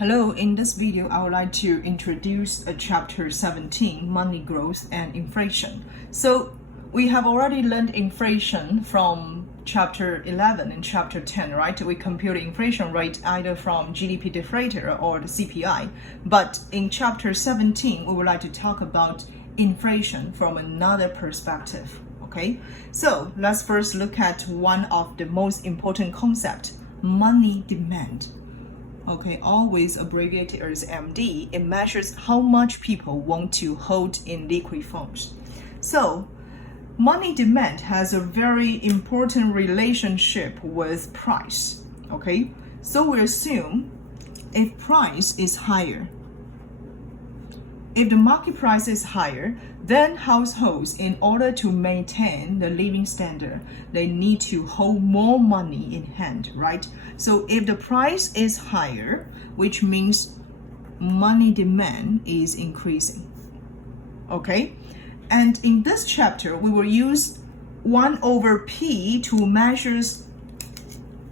Hello, in this video, I would like to introduce chapter 17, money growth and inflation. So we have already learned inflation from chapter 11 and chapter 10, right? We compute inflation rate either from GDP deflator or the CPI. But in chapter 17, we would like to talk about inflation from another perspective, okay? So let's first look at one of the most important concepts, money demand. Okay, always abbreviated as MD. It measures how much people want to hold in liquid forms. So, money demand has a very important relationship with price. Okay, so we assume if price is higher, if the market price is higher, then households, in order to maintain the living standard, they need to hold more money in hand, right? So if the price is higher, which means money demand is increasing, okay? And in this chapter, we will use 1 over P to measure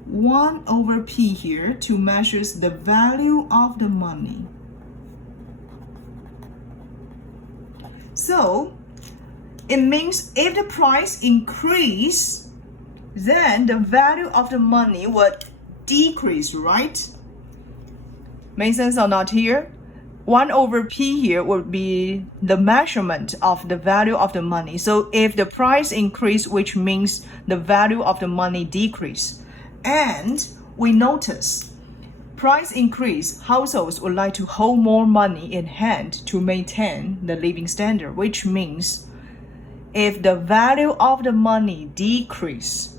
1 over P here to measure the value of the money. So it means if the price increase, then the value of the money would decrease, right? Make sense or not here? 1 over P here would be the measurement of the value of the money. So if the price increase, which means the value of the money decrease. And we notice price increase, households would like to hold more money in hand to maintain the living standard, which means if the value of the money decrease,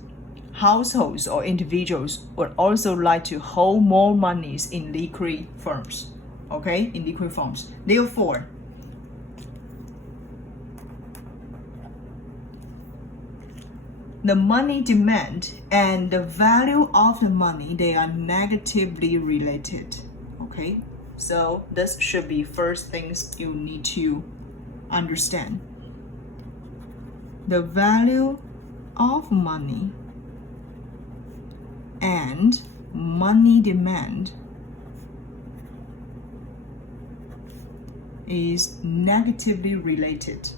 households or individuals would also like to hold more monies in liquid forms, okay, in liquid forms. Therefore, the money demand and the value of the money, they are negatively related, okay? So this should be first things you need to understand. The value of money and money demand is negatively related.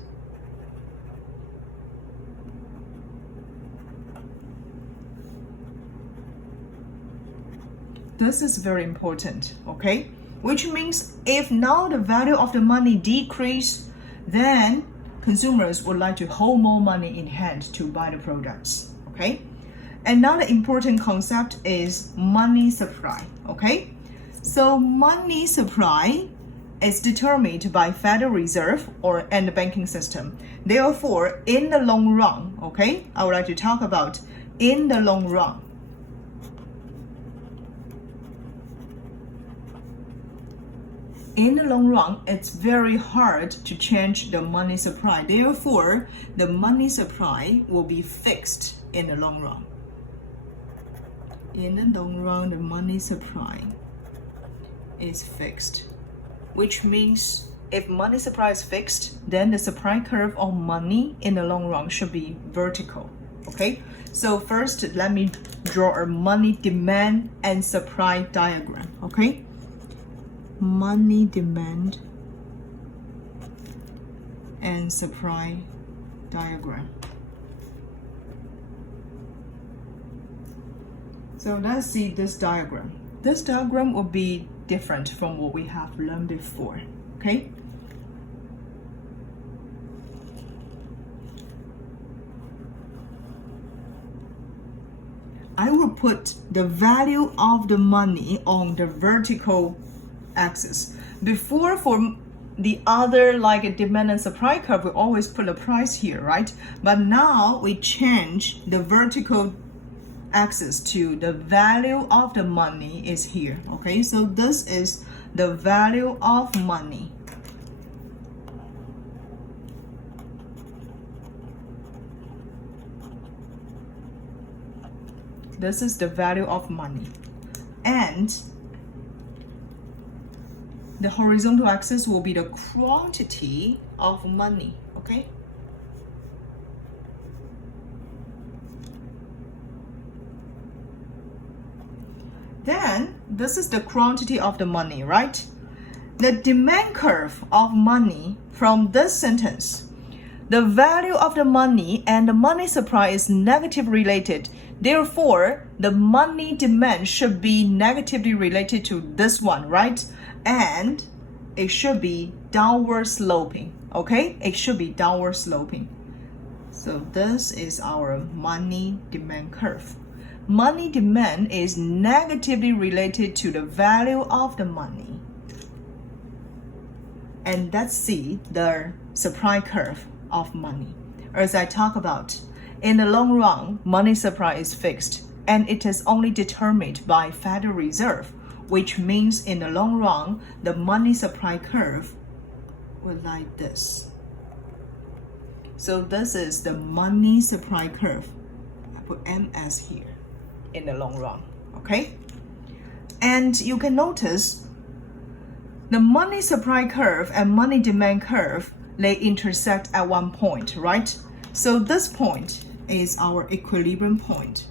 This is very important, okay? Which means if now the value of the money decrease, then consumers would like to hold more money in hand to buy the products, okay? And now the important concept is money supply, okay? So money supply is determined by Federal Reserve and the banking system. Therefore, in the long run, okay, I would like to talk about in the long run. In the long run, it's very hard to change the money supply. Therefore, the money supply will be fixed in the long run. In the long run, the money supply is fixed, which means if money supply is fixed, then the supply curve of money in the long run should be vertical, okay? So first, let me draw a money demand and supply diagram, okay? Money demand and supply diagram. So let's see this diagram. This diagram will be different from what we have learned before, okay? I will put the value of the money on the vertical axis. Before, for the other like a demand and supply curve, we always put a price here, right? But now we change the vertical axis to the value of the money is here, okay? So this is the value of money. This is the value of money. And the horizontal axis will be the quantity of money, okay? Then this is the quantity of the money, right? The demand curve of money from this sentence. The value of the money and the money supply is negatively related. Therefore, the money demand should be negatively related to this one, right? And it should be downward sloping, okay? It should be downward sloping. So this is our money demand curve. Money demand is negatively related to the value of the money. And let's see the supply curve of money. As I talk about, in the long run, money supply is fixed and it is only determined by Federal Reserve, which means in the long run, the money supply curve will like this. So this is the money supply curve. I put MS here in the long run, okay? And you can notice the money supply curve and money demand curve, they intersect at one point, right? So this point is our equilibrium point.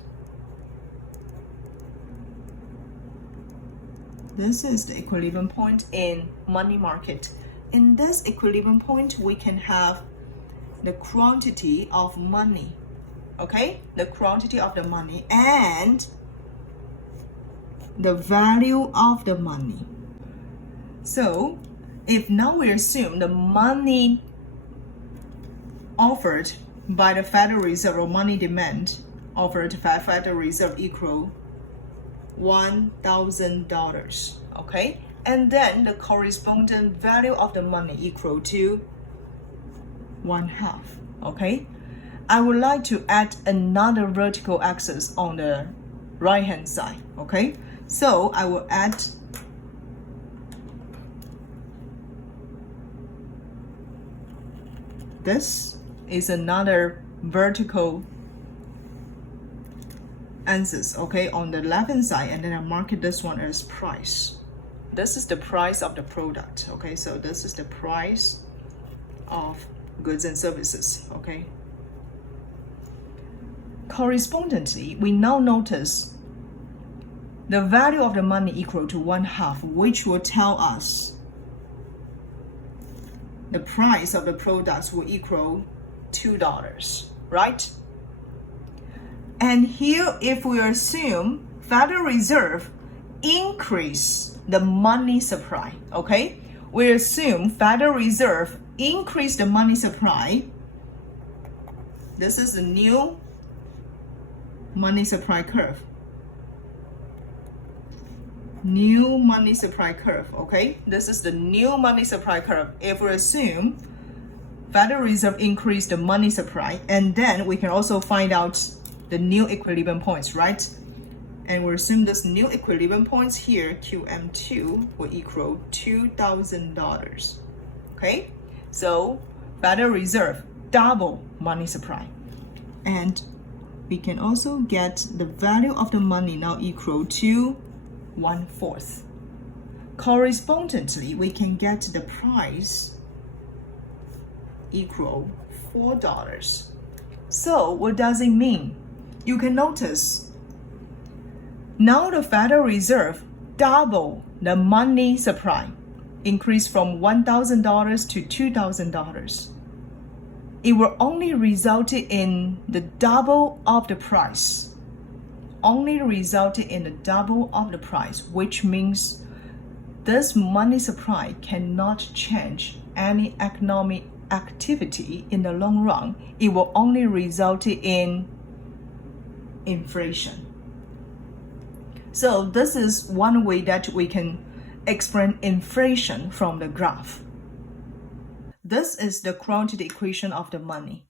This is the equilibrium point in money market. In this equilibrium point, we can have the quantity of money, okay? The quantity of the money and the value of the money. So, if now we assume the money offered by the Federal Reserve or money demand offered by Federal Reserve equal $1,000, okay? And then the corresponding value of the money equal to 1/2, okay? I would like to add another vertical axis on the right hand side, okay? So I will add this is another vertical axis, okay, on the left hand side, and then I mark this one as price. This is the price of the product, okay? So this is the price of goods and services, okay? Correspondingly, we now notice the value of the money equal to 1/2, which will tell us the price of the products will equal $2, right? And here, if we assume Federal Reserve increase the money supply, okay? We assume Federal Reserve increase the money supply. This is the new money supply curve. New money supply curve, okay? This is the new money supply curve. If we assume Federal Reserve increase the money supply, and then we can also find out the new equilibrium points, right? And we assume this new equilibrium points here, QM2, will equal $2,000, okay? So Federal Reserve double money supply. And we can also get the value of the money now equal to 1/4. Correspondingly, we can get the price equal $4. So what does it mean? You can notice now the Federal Reserve double the money supply, increase from $1,000 to $2,000. It will only result in the double of the price. Only resulted in the double of the price, which means this money supply cannot change any economic activity in the long run. It will only result in inflation. So this is one way that we can explain inflation from the graph. This is the quantity equation of the money.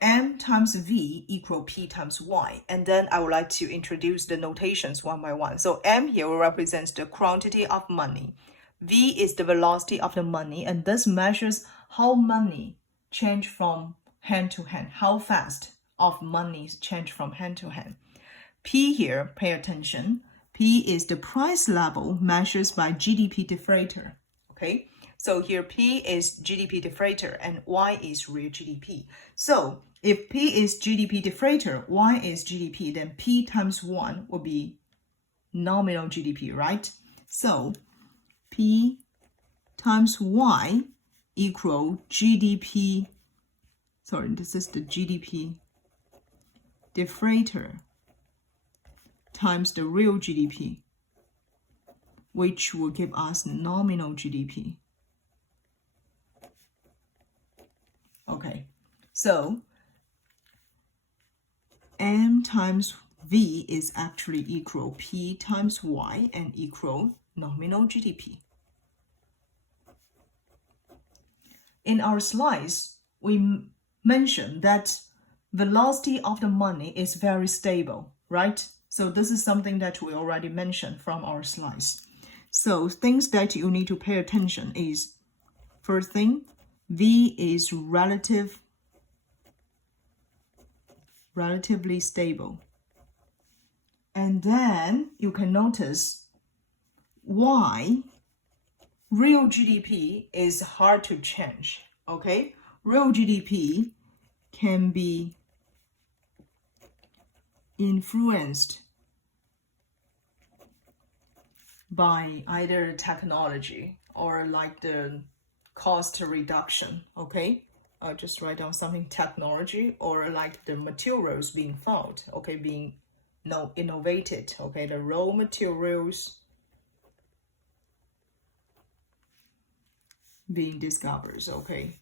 M times V equal P times Y. And then I would like to introduce the notations one by one. So M here represents the quantity of money. V is the velocity of the money, and this measures how money change from hand to hand, how fast of money change from hand to hand. P here, pay attention, P is the price level measured by GDP deflator, okay? So here P is GDP deflator and Y is real GDP. So if P is GDP deflator, Y is GDP, then P times 1 will be nominal GDP, right? So P times Y equal GDP, sorry, this is the GDP deflator times the real GDP, which will give us nominal GDP. Okay, so M times V is actually equal P times Y and equal nominal GDP. In our slides, we mentioned that velocity of the money is very stable, right? So this is something that we already mentioned from our slides. So things that you need to pay attention is, first thing, V is relatively stable. And then you can notice Y, real GDP, is hard to change, okay? Real GDP can be influenced by either technology or like the cost reduction, okay? I'll just write down something, technology, or like the materials being found, okay, being innovated, okay, the raw materials being discovered, okay?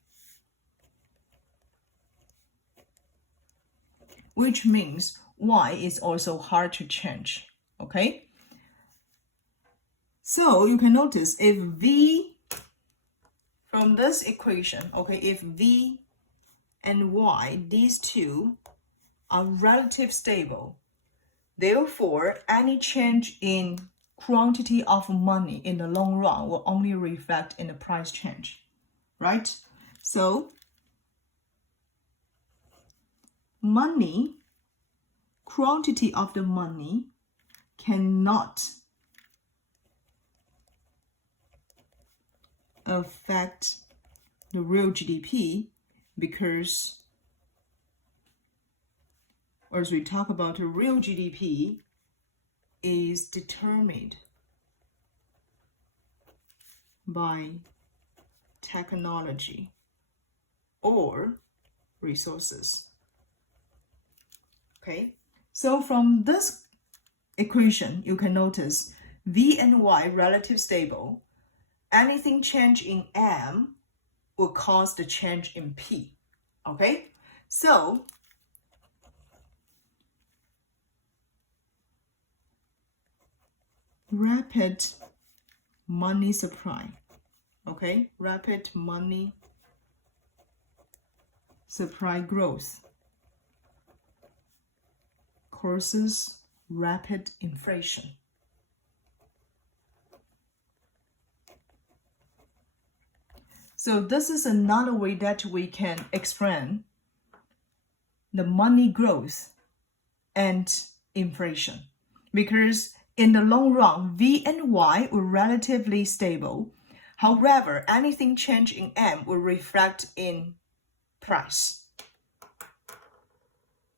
Which means Y is also hard to change, okay? So you can notice if V, from this equation, okay, if V and Y, these two are relatively stable, therefore any change in quantity of money in the long run will only reflect in the price change, right? So money, quantity of the money cannot affect the real GDP because, as we talk about, the real GDP is determined by technology or resources. Okay, so from this equation, you can notice V and Y relative stable. Anything change in M will cause the change in P. Okay, so rapid money supply, okay, rapid money supply growth causes rapid inflation. So this is another way that we can explain the money growth and inflation, because in the long run, V and Y were relatively stable. However, anything change in M will reflect in price.